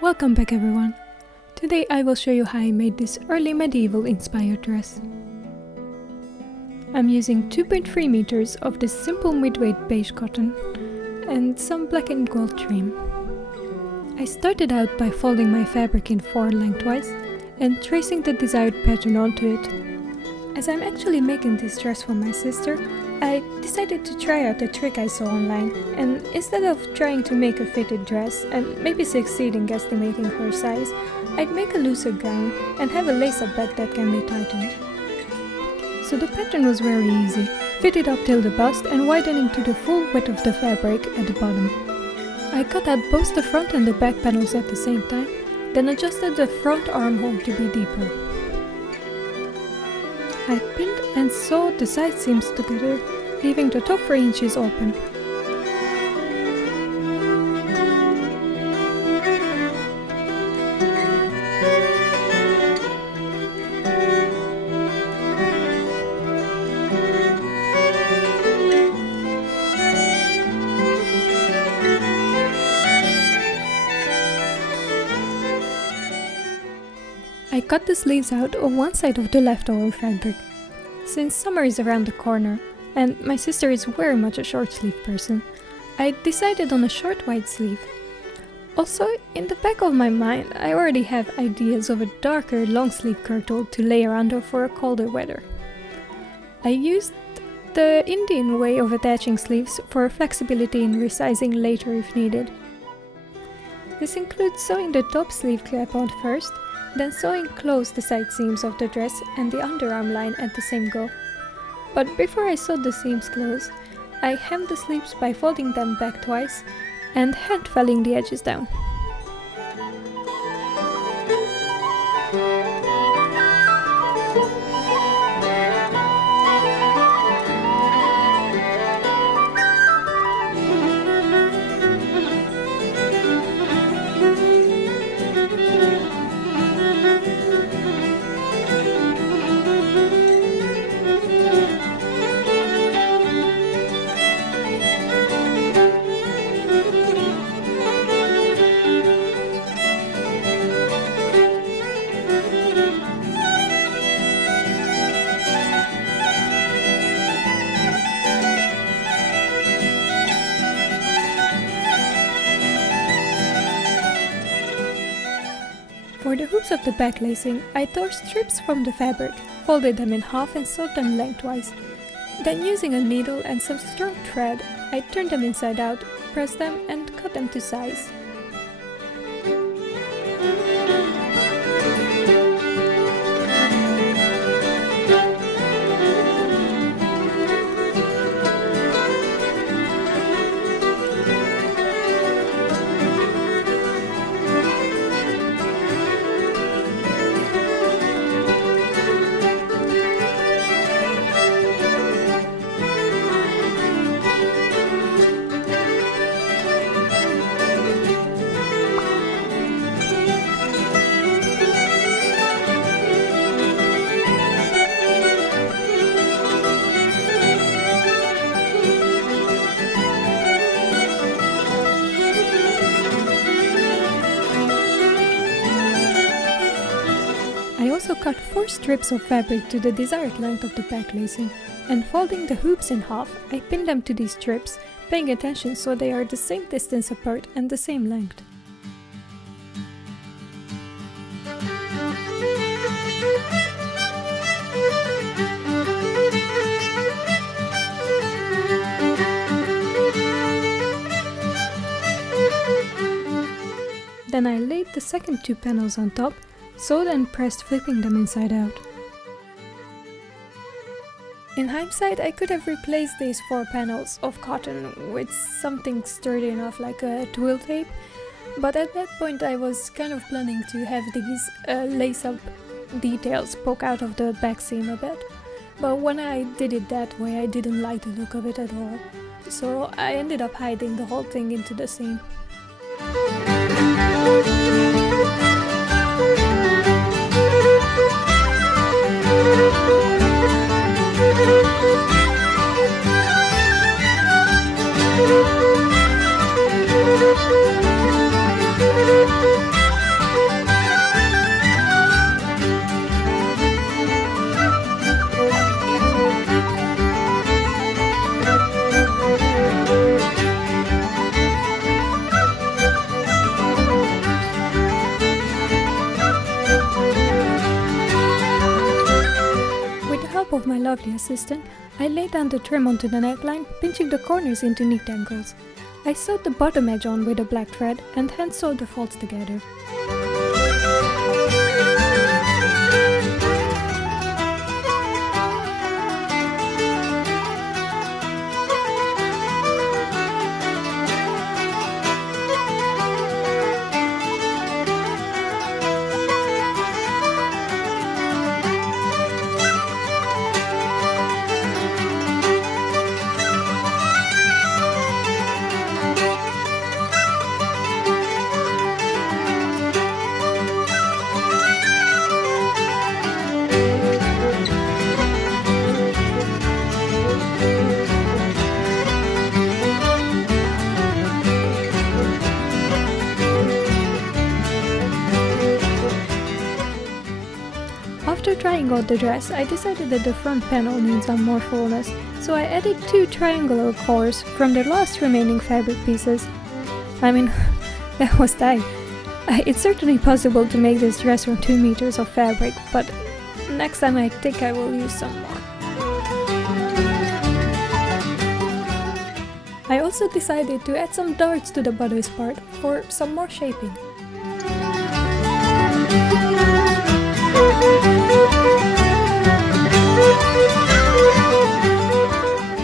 Welcome back everyone! Today I will show you how I made this early medieval inspired dress. I'm using 2.3 meters of this simple mid-weight beige cotton and some black and gold trim. I started out by folding my fabric in 4 lengthwise and tracing the desired pattern onto it. As I'm actually making this dress for my sister, I decided to try out a trick I saw online, and instead of trying to make a fitted dress and maybe succeed in guesstimating her size, I'd make a looser gown and have a lace-up bag that can be tightened. So the pattern was very easy, fitted up till the bust and widening to the full width of the fabric at the bottom. I cut out both the front and the back panels at the same time, then adjusted the front armhole to be deeper. I pinned and sewed the side seams together, leaving the top 3 inches open. I cut the sleeves out on one side of the leftover fabric. Since summer is around the corner, and my sister is very much a short sleeve person, I decided on a short wide sleeve. Also, in the back of my mind, I already have ideas of a darker long sleeve kirtle to layer under for a colder weather. I used the Indian way of attaching sleeves for flexibility in resizing later if needed. This includes sewing the top sleeve clip on first, then sewing close the side seams of the dress and the underarm line at the same go. But before I sewed the seams closed, I hemmed the sleeves by folding them back twice and hand felling the edges down. For the hoops of the back lacing, I tore strips from the fabric, folded them in half and sewed them lengthwise. Then using a needle and some strong thread, I turned them inside out, pressed them and cut them to size. I also cut 4 strips of fabric to the desired length of the back lacing, and folding the hoops in half, I pinned them to these strips, paying attention so they are the same distance apart and the same length. Then I laid the second 2 panels on top, sewed and pressed, flipping them inside out. In hindsight, I could have replaced these 4 panels of cotton with something sturdy enough like a twill tape, but at that point I was kind of planning to have these lace-up details poke out of the back seam a bit. But when I did it that way, I didn't like the look of it at all, so I ended up hiding the whole thing into the seam. of my lovely assistant, I laid down the trim onto the neckline, pinching the corners into neat angles. I sewed the bottom edge on with a black thread and hand sewed the folds together. After trying out the dress, I decided that the front panel needs some more fullness, so I added 2 triangular cores from the last remaining fabric pieces. I mean, that was tight. It's certainly possible to make this dress from 2 meters of fabric, but next time I think I will use some more. I also decided to add some darts to the bodice part for some more shaping.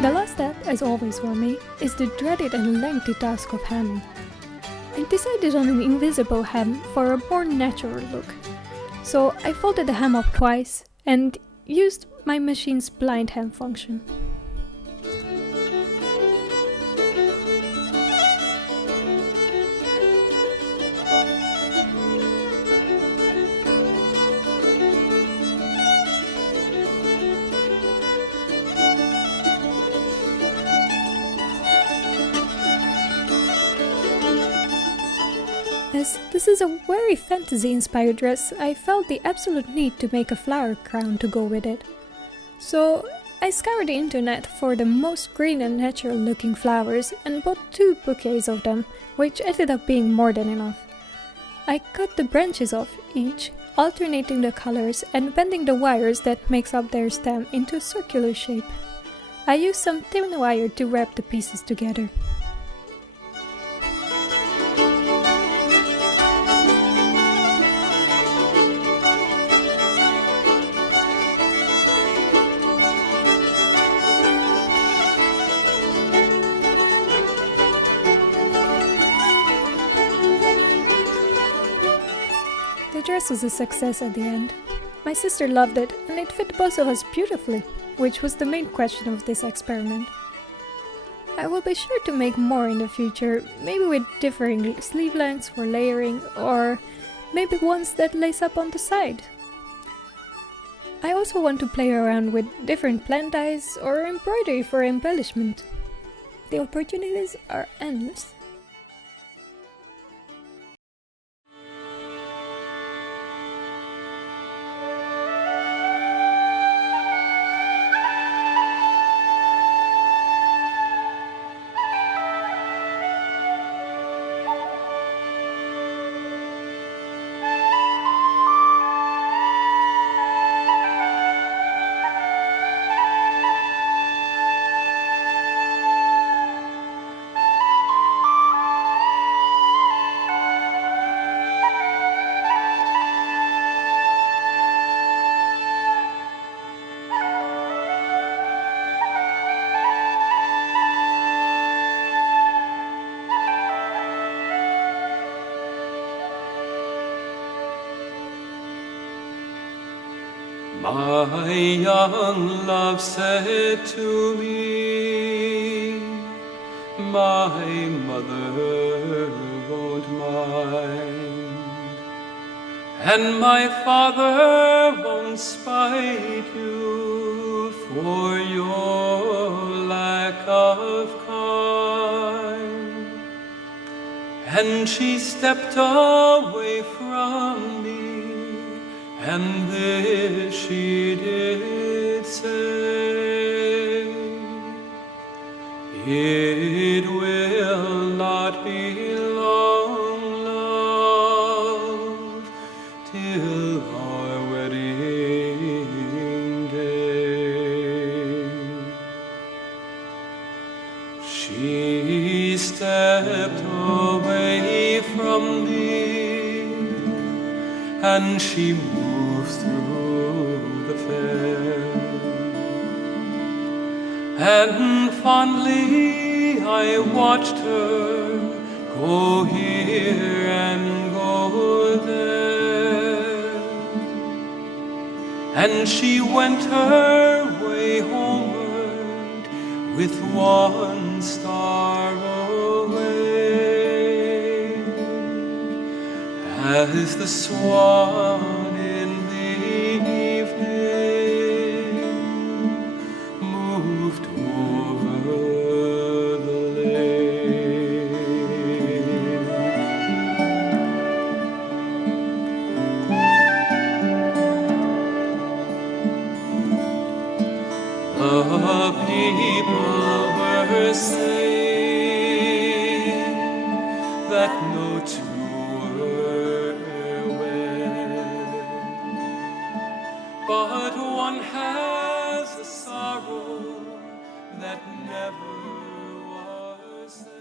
The last step, as always for me, is the dreaded and lengthy task of hemming. I decided on an invisible hem for a more natural look. So I folded the hem up twice and used my machine's blind hem function. As this is a very fantasy-inspired dress, I felt the absolute need to make a flower crown to go with it. So I scoured the internet for the most green and natural looking flowers and bought 2 bouquets of them, which ended up being more than enough. I cut the branches off each, alternating the colors and bending the wires that makes up their stem into a circular shape. I used some thin wire to wrap the pieces together. The dress was a success at the end. My sister loved it and it fit both of us beautifully, which was the main question of this experiment. I will be sure to make more in the future, maybe with differing sleeve lengths for layering, or maybe ones that lace up on the side. I also want to play around with different plant dyes or embroidery for embellishment. The opportunities are endless. My young love said to me, my mother won't mind, and my father won't spite you for your lack of kind. And she stepped away from me, and this she did say, it will not be long, love, till our wedding day. and she moved through the fair. And fondly I watched her go here and go there, and she went her way homeward with one star away, as the swan in the evening moved over the lake. The people were saying that no two were wed, but one has the sorrow that never was said.